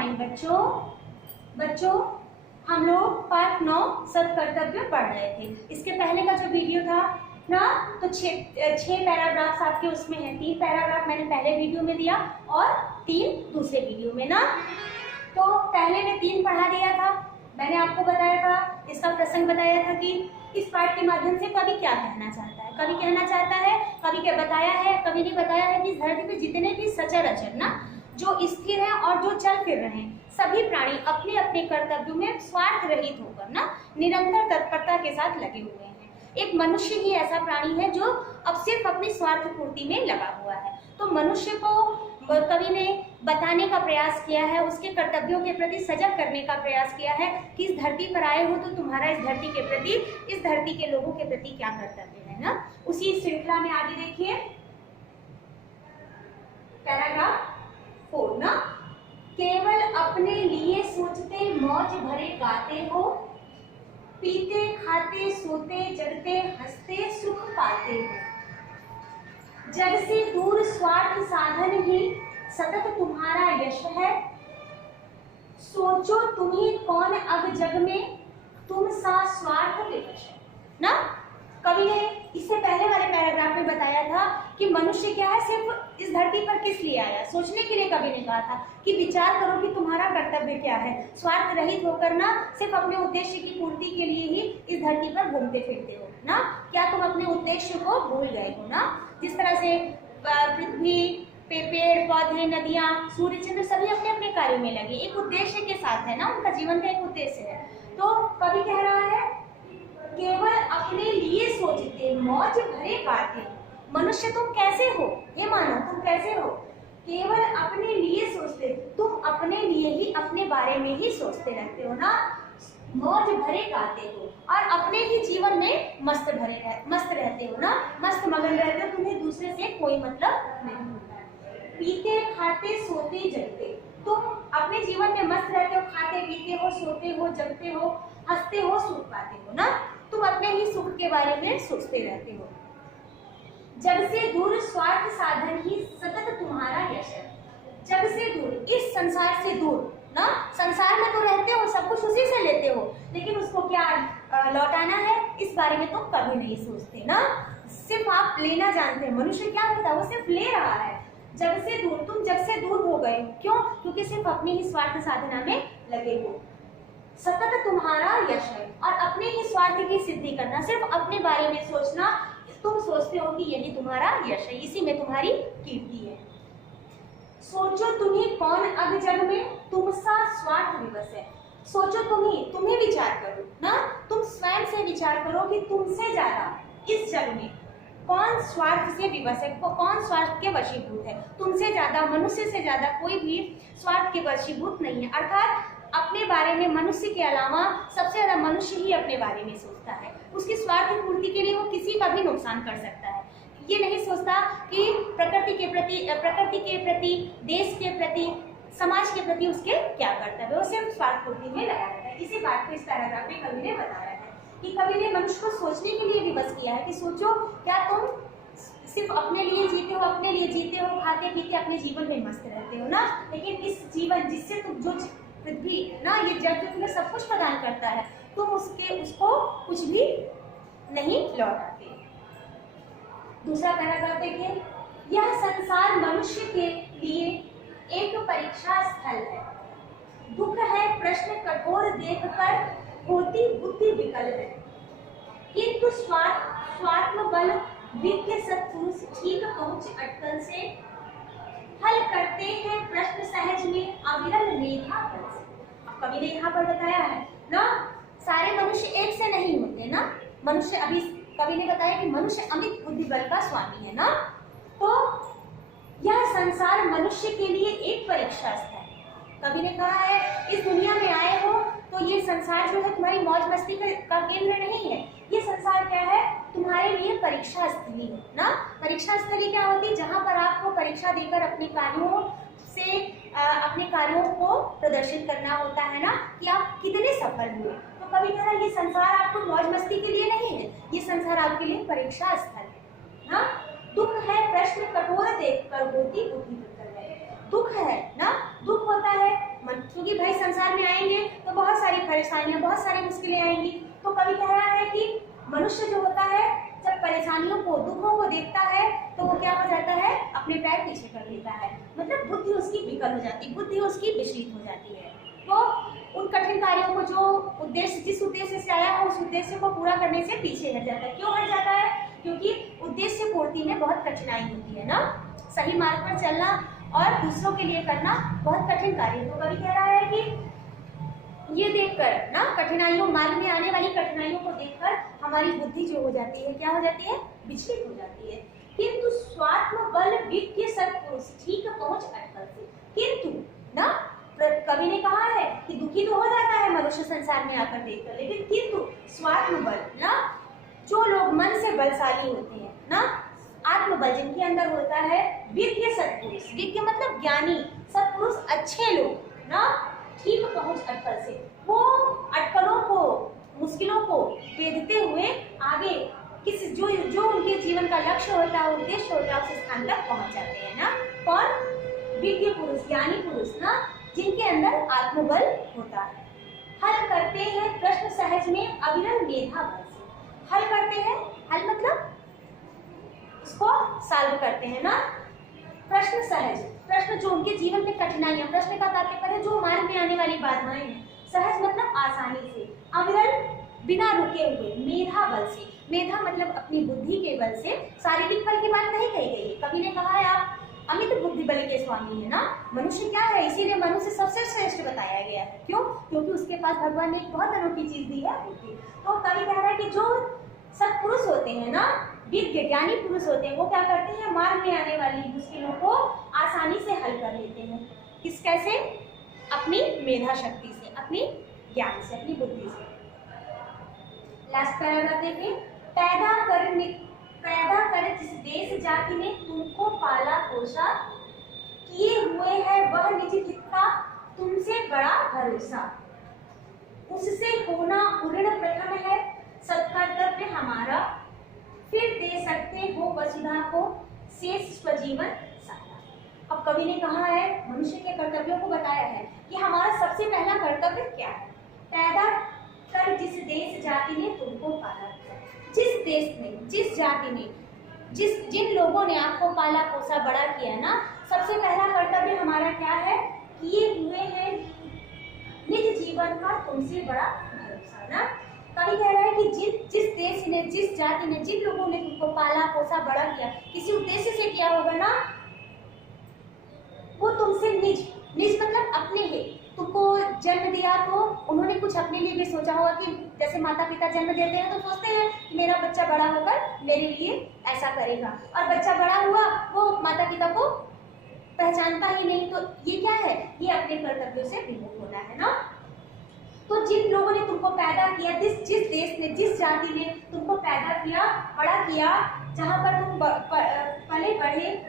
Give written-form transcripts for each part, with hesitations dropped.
Morning बच्चों हम लोग पाठ 9 सत्कर्तव्य पढ़ रहे थे। इसके पहले का जो वीडियो था ना, तो छह पैराग्राफ्स आपके उसमें हैं। 3 पैराग्राफ मैंने पहले वीडियो में दिया और 3 दूसरे वीडियो में ना। तो पहले में 3 पढ़ा दिया था। मैंने आपको बताया था, इसका प्रसंग बताया था कि इस पाठ के माध्यम से कवि क्या कहना चाहता है। कवि कहना चाहता है, कवि क्या बताया है, कवि ने बताया है कि धरती पे जितने भी सचर अचर ना, जो स्थिर है और जो चल फिर रहे हैं, सभी प्राणी अपने अपने कर्तव्यों में स्वार्थ रहित होकर ना निरंतर तत्परता के साथ लगे हुए हैं। एक मनुष्य ही ऐसा प्राणी है जो अब सिर्फ अपनी स्वार्थ पूर्ति में लगा हुआ है। तो मनुष्य को कवि ने बताने का प्रयास किया है, उसके कर्तव्यों के प्रति सजग करने का प्रयास किया है कि इस धरती पर आए हो तो तुम्हारा इस धरती के प्रति, इस धरती के लोगों के प्रति क्या कर्तव्य है ना। उसी श्रृंखला में आगे देखिए पैराग्राफ 4 ना, केवल अपने लिए सोचते मौज भरे गाते हो, पीते खाते सोते जगते हंसते सुख पाते हो, जग से दूर स्वार्थ साधन ही सतत तुम्हारा यश है, सोचो तुम्हें कौन अब जग में तुम सा स्वार्थ विवश है ना। कवि ने इससे पहले वाले पैराग्राफ में बताया था कि मनुष्य क्या है, सिर्फ इस धरती पर किस लिए आया, सोचने के लिए कवि ने कहा था कि विचार करो कि तुम्हारा कर्तव्य क्या है। स्वार्थ रहित होकर ना सिर्फ अपने उद्देश्य की पूर्ति के लिए ही इस धरती पर घूमते फिरते हो ना। क्या तुम अपने उद्देश्य को भूल गए हो ना। जिस तरह से पृथ्वी पे पेड़ पौधे नदियां सूर्य चंद्र सभी अपने अपने कार्य में लगे, एक उद्देश्य के साथ है ना, उनका जीवन का एक उद्देश्य है। तो कवि कह रहा है केवल अपने लिए सोचते मौज भरे गाते हो। मनुष्य तुम कैसे हो, ये मानो तुम कैसे हो, केवल अपने लिए सोचते, तुम अपने लिए ही अपने बारे में ही सोचते रहते हो ना, मौज भरे गाते हो और अपने ही जीवन में मस्त रहते हो ना, मस्त मगन रहते हो, तुम्हें दूसरे से कोई मतलब नहीं होता है। पीते खाते सोते जगते, तुम अपने जीवन में मस्त रहते हो, खाते पीते हो, सोते हो, जगते हो, हंसते हो, सुख पाते हो ना, तुम अपने ही सुख के बारे में सोचते रहते हो। जग से दूर स्वार्थ साधन ही सतत तुम्हारा यश है। जग से दूर, इस संसार से दूर ना, संसार में तो रहते हो, सब कुछ उसी से लेते हो, लेकिन उसको क्या लौटाना है इस बारे में तुम कभी नहीं सोचते ना। सिर्फ आप लेना जानते हैं। मनुष्य क्या करता है, वो सिर्फ ले रहा है। जग से दूर, तुम जग से दूर हो गए, क्यों? क्योंकि सिर्फ अपनी ही स्वार्थ साधना में लगे हो। सतत तुम्हारा यश है और अपने ही स्वार्थ की सिद्धि करना, सिर्फ अपने बारे में सोचना, तुम सोचते हो कि यही तुम्हारा यश है, इसी में तुम्हारी कीर्ति है। सोचो तुम्हें कौन अब जग में तुम सा स्वार्थ विवश है। सोचो तुम्हें विचार करो ना, तुम स्वयं से विचार करो कि तुमसे ज्यादा इस जग में कौन स्वार्थ से विवश है, कौन स्वार्थ के वशीभूत है। तुमसे ज्यादा, मनुष्य से ज्यादा कोई भी स्वार्थ के वशीभूत नहीं है। अर्थात अपने बारे में मनुष्य के अलावा सबसे ज्यादा मनुष्य ही अपने बारे में सोचता है। उसकी स्वार्थ पूर्ति के लिए वो किसी का भी नुकसान कर सकता है। ये नहीं सोचता कि प्रकृति के प्रति, देश के प्रति, समाज के प्रति उसके क्या कर्तव्य, वो सिर्फ स्वार्थ पूर्ति में लगा रहता है। इसी बात को इस पैराग्राफ में कवि ने बताया है कि कवि ने मनुष्य को सोचने के लिए विवश किया है कि सोचो क्या तुम सिर्फ अपने लिए जीते हो, अपने लिए जीते हो, खाते पीते अपने जीवन में मस्त रहते हो ना, लेकिन इस जीवन जिससे तुम, जो पृथ्वी ना, ये जग तुम्हें सब कुछ प्रदान करता है, तुम उसको कुछ भी नहीं लौटाते। दूसरा पैराग्राफ देखिए, यह संसार मनुष्य के लिए एक परीक्षा स्थल है, दुख है प्रश्न कठोर देखकर होती बुद्धि विकल है, किंतु स्वात्म बल विज्ञ सत्पुरुष ठीक पहुंच अटकल से हल करते हैं प्रश्न सहज में अविरल मेधा बल से। अब कवि ने यहाँ पर बताया है ना, सारे मनुष्य एक से नहीं होते ना। मनुष्य, अभी कवि ने बताया कि मनुष्य अमित बुद्धि बल का स्वामी है ना। तो यह संसार मनुष्य के लिए एक परीक्षा स्थल है। कवि ने कहा है इस दुनिया में आए हो तो ये संसार जो है तुम्हारी मौज मस्ती का केंद्र नहीं है। ये संसार क्या है, तुम्हारे लिए परीक्षा स्थली है ना। परीक्षा स्थली क्या होती है, जहाँ पर आपको परीक्षा देकर अपने कार्यों को प्रदर्शित करना होता है ना, कि आप कितने सफल हुए। तो कभी कह रहा है ये संसार आपको मौज मस्ती के लिए नहीं है, ये संसार आपके लिए परीक्षा स्थल है ना। दुख है प्रश्न कठोर देखकर होती बुद्धि विकल है। दुख है ना, दुख होता है मन, क्योंकि भाई संसार में आएंगे तो बहुत सारी परेशानियां, बहुत सारी मुश्किलें आएंगी। तो कवि कह रहा है कि मनुष्य जो होता है जब परेशानियों को, दुखों को देखता है तो वो क्या हो जाता है, अपने पैर पीछे कर लेता है, मतलब बुद्धि उसकी विकल हो जाती है, बुद्धि उसकी विचलित हो जाती है। वो उन कठिन कार्यों को, जो उद्देश्य, जिस उद्देश्य से आया है, उस उद्देश्य को पूरा करने से पीछे हट जाता है। क्यों हट जाता है? क्योंकि उद्देश्य पूर्ति में बहुत कठिनाई होती है ना, सही मार्ग पर चलना और दूसरों के लिए करना बहुत कठिन कार्य है। तो कवि कह रहा है कि ये देखकर ना, कठिनाइयों, मार्ग में आने वाली कठिनाइयों को देखकर हमारी बुद्धि जो हो जाती है, क्या हो जाती है, विचलित हो जाती है। किंतु स्वात्म बल विज्ञ सत्पुरुष ठीक पहुंच अटकल से। किंतु ना, कवि ने कहा है कि दुखी तो हो जाता है मनुष्य संसार में आकर देखकर, लेकिन किंतु स्वात्म बल ना, जो लोग मन से बलशाली होते हैं ना, आत्मबल जिनके अंदर होता है, विज्ञ सत्पुरुष, विज्ञ मतलब ज्ञानी, सत्पुरुष अच्छे लोग ना, ठीक पहुंच अटकल से, वो अटकलों को, मुश्किलों को भेदते हुए आगे जो उनके जीवन का लक्ष्य होता है, उद्देश्य होता है, उस स्थान तक पहुंच जाते हैं ना। कौन? विज्ञ पुरुष, ज्ञानी पुरुष ना, जिनके अंदर आत्मबल होता है। हल करते हैं प्रश्न सहज में अविरल मेधा बल से। हल करते हैं, हल मतलब उसको सॉल्व करते हैं ना। प्रश्न सहज, प्रश्न जो उनके जीवन में कठिनाइयां, प्रश्न का तात्पर्य जो मार्ग में आने वाली बाधाएं हैं, सहज मतलब आसानी से, अविरल बिना रुके हुए, मेधा बल से, मेधा मतलब अपनी बुद्धि के बल से, शारीरिक बल की बात नहीं कही गई है। कवि ने कहा है आप अमित बुद्धि बल के स्वामी है ना। मनुष्य क्या है, इसीलिए मनुष्य सबसे श्रेष्ठ बताया गया है। क्यों? क्योंकि उसके पास भगवान ने एक बहुत अनोखी चीज दी है, बुद्धि। तो कवि कह रहा है कि जो सत्पुरुष होते हैं ना, विज्ञ ज्ञानी पुरुष होते हैं, वो क्या करते हैं, मार्ग में आने वाली मुश्किलों को आसानी से हल कर लेते हैं। किस कैसे? अपनी मेधा शक्ति से, अपनी ज्ञान से, अपनी बुद्धि से। लास्ट पैराग्राफ देखिए। पैदा कर जिस देश जाति ने तुमको पाला पोसा, किए हुए है वह निज हित का तुमसे बड़ा भरोसा, उससे होना ऋण प्रथम है सत्कर्तव्य हमारा, फिर दे सकते हो वसुधा को शेष स्वजीवन सारा। अब कवि ने कहा है, मनुष्य के कर्तव्यों को बताया है कि हमारा सबसे पहला कर्तव्य क्या है। पैदा कर जिस देश जाति ने तुमको पाला, जिस देश में, जिस जाति ने, जिन लोगों ने आपको पाला पोसा बड़ा किया ना, सबसे पहला कर्तव्य हमारा क्या है, किए हुए है निज जीवन का तुमसे बड़ा भरोसा ना। कवि कह रहा है कि जिस देश ने, जिस जाति ने, जिन लोगों ने तुमको पाला पोसा बड़ा किया, किसी उद्देश्य से किया होगा ना, वो तुमसे निज मतलब अपने ही, तुमको जन्म दिया तो उन्होंने कुछ अपने लिए भी सोचा होगा कि जैसे माता पिता जन्म देते हैं तो सोचते हैं कि मेरा बच्चा बड़ा होकर मेरे लिए ऐसा करेगा, और बच्चा बड़ा हुआ, वो माता पिता को पहचानता ही नहीं। तो ये क्या है, ये अपने कर्तव्यों से विमुख होना है ना। तो जिन लोगों ने तुमको पैदा किया, जिस देश ने, जिस जाति ने तुमको पैदा किया, बड़ा किया, जहाँ पर तुम पले बढ़े,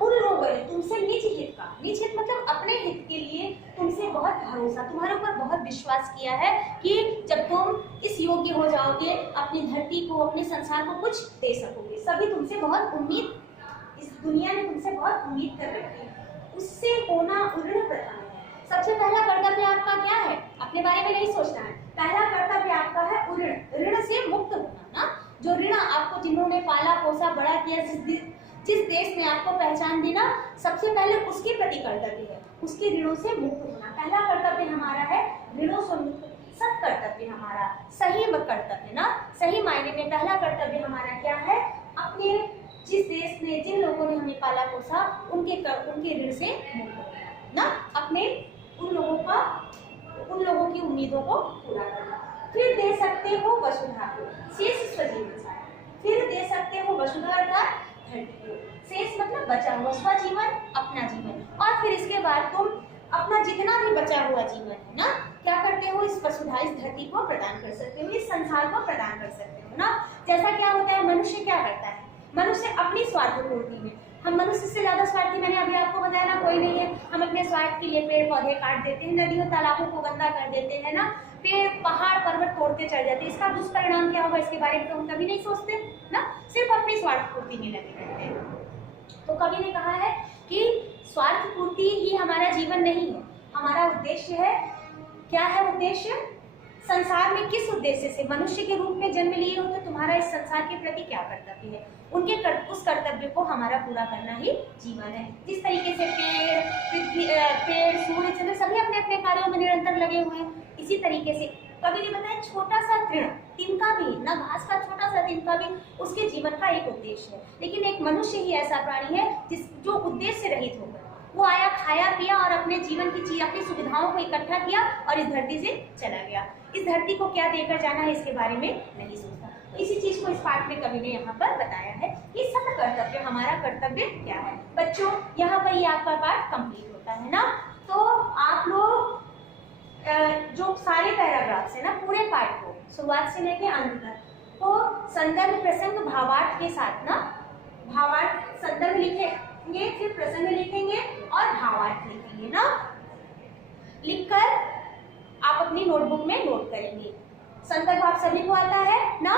उन लोगों ने तुमसे निज हित का, निज हित मतलब अपने हित के लिए तुमसे बहुत भरोसा, तुम्हारे ऊपर बहुत विश्वास किया है कि जब तुम इस योग्य हो जाओगे, अपनी धरती को, अपने संसार को कुछ दे सकोगे। सभी तुमसे बहुत उम्मीद, इस दुनिया ने तुमसे बहुत उम्मीद कर रखी है, उससे होना ऋण प्रथम है। सबसे पहला कर्तव्य आपका क्या है, अपने बारे में नहीं सोचना है, पहला कर्तव्य आपका है ऋण, ऋण से मुक्त होना ना। जो ऋण आपको, जिन्होंने पाला पोसा बड़ा किया, जिस देश ने आपको पहचान दी ना, सबसे पहले उसके प्रति कर्तव्य है, उसके ऋणों से मुक्त होना। पहला कर्तव्य हमारा है ऋणों से मुक्त, सत कर्तव्य हमारा, सही कर्तव्य ना, सही मायने में पहला कर्तव्य हमारा क्या है, अपने जिस देश ने, जिन लोगों ने हमें पाला पोसा, उनके ऋण से मुक्त होना ना, अपने उन लोगों की उम्मीदों को पूरा करना। फिर दे सकते हो वसुधा को शेष स्वजीवन सारा, फिर दे सकते हो वसुधा अर्थात शेष मतलब बचा हुआ, स्वजीवन अपना जीवन, और फिर इसके बाद तुम अपना जितना भी बचा हुआ जीवन है ना, क्या करते हो, इस वसुधा, इस धरती को प्रदान कर सकते हो, इस संसार को प्रदान कर सकते हो ना। जैसा क्या होता है, मनुष्य क्या करता है, मनुष्य अपनी स्वार्थ पूर्ति में, हम मनुष्य से ज्यादा स्वार्थी, मैंने अभी आपको बताया ना, कोई नहीं है। हम अपने स्वार्थ के लिए पेड़ पौधे काट देते हैं, नदियों तालाबों को गंदा कर देते हैं ना, पेड़ पहाड़ पर्वत तोड़ते चल जाते हैं। इसका दुष्परिणाम क्या होगा, इसके बारे में तो हम कभी नहीं सोचते ना, सिर्फ अपनी स्वार्थ पूर्ति में लगे रहते हैं। तो कवि ने कहा है कि स्वार्थ पूर्ति ही हमारा जीवन नहीं है, हमारा उद्देश्य है। क्या है उद्देश्य? संसार में किस उद्देश्य से मनुष्य के रूप में जन्म लिए हो, तो तुम्हारा इस संसार के प्रति क्या कर्तव्य है, उस कर्तव्य को हमारा पूरा करना ही जीवन है। जिस तरीके से पेड़ सूर्य चंद्र सभी अपने अपने कार्यों में निरंतर लगे हुए हैं, इसी तरीके से कवि ने बताया छोटा सा तृण, तिनका भी ना, घास का छोटा सा तिनका भी उसके जीवन का एक उद्देश्य है। लेकिन एक मनुष्य ही ऐसा प्राणी है जो उद्देश्य रहित होकर वो आया, खाया पिया और अपने जीवन की अपनी सुविधाओं को इकट्ठा किया और इस धरती से चला गया। इस धरती को क्या देकर जाना है इसके बारे में नहीं सोचता। इसी चीज को इस पाठ में कवि ने यहाँ पर बताया है कि सत कर्तव्य, हमारा कर्तव्य क्या है। बच्चों यहाँ पर ही आपका पाठ कंप्लीट होता है ना। तो आप लोग जो सारे पैराग्राफ्स है ना, पूरे पाठ को शुरुआत से लेके अंत तक को संदर्भ प्रसंग भावार्थ के साथ ना, भावार्थ संदर्भ लिखेंगे, फिर प्रसंग लिखेंगे और भावार्थ लिखेंगे ना। लिखकर आप अपनी नोटबुक में नोट करेंगे। संदर्भ आप सभी को आता है ना।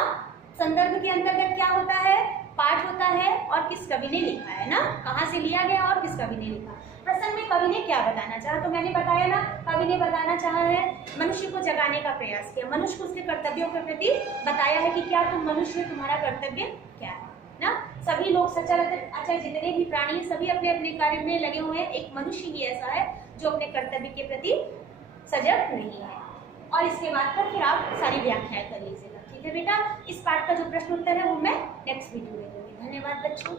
संदर्भ के अंतर्गत क्या होता है? पाठ होता है और किस कवि ने लिखा है ना, कहाँ से लिया गया और किस कवि ने लिखा। प्रसंग में कवि ने क्या बताना चाहा, तो मैंने बताया ना, कवि ने बताना चाहा है मनुष्य को जगाने का प्रयास किया, मनुष्य को उसके कर्तव्यों के प्रति बताया है कि क्या तुम मनुष्य, तुम्हारा कर्तव्य क्या है ना। सभी लोग सचराचर, अच्छा जितने भी प्राणी सभी अपने अपने कार्य में लगे हुए हैं, एक मनुष्य ही ऐसा है जो अपने कर्तव्य के प्रति सजग नहीं है। और इसके बाद पर फिर आप सारी व्याख्याएं कर लीजिएगा, ठीक है बेटा। इस पाठ का जो प्रश्न उत्तर है वो मैं नेक्स्ट वीडियो में दूंगी। धन्यवाद बच्चों।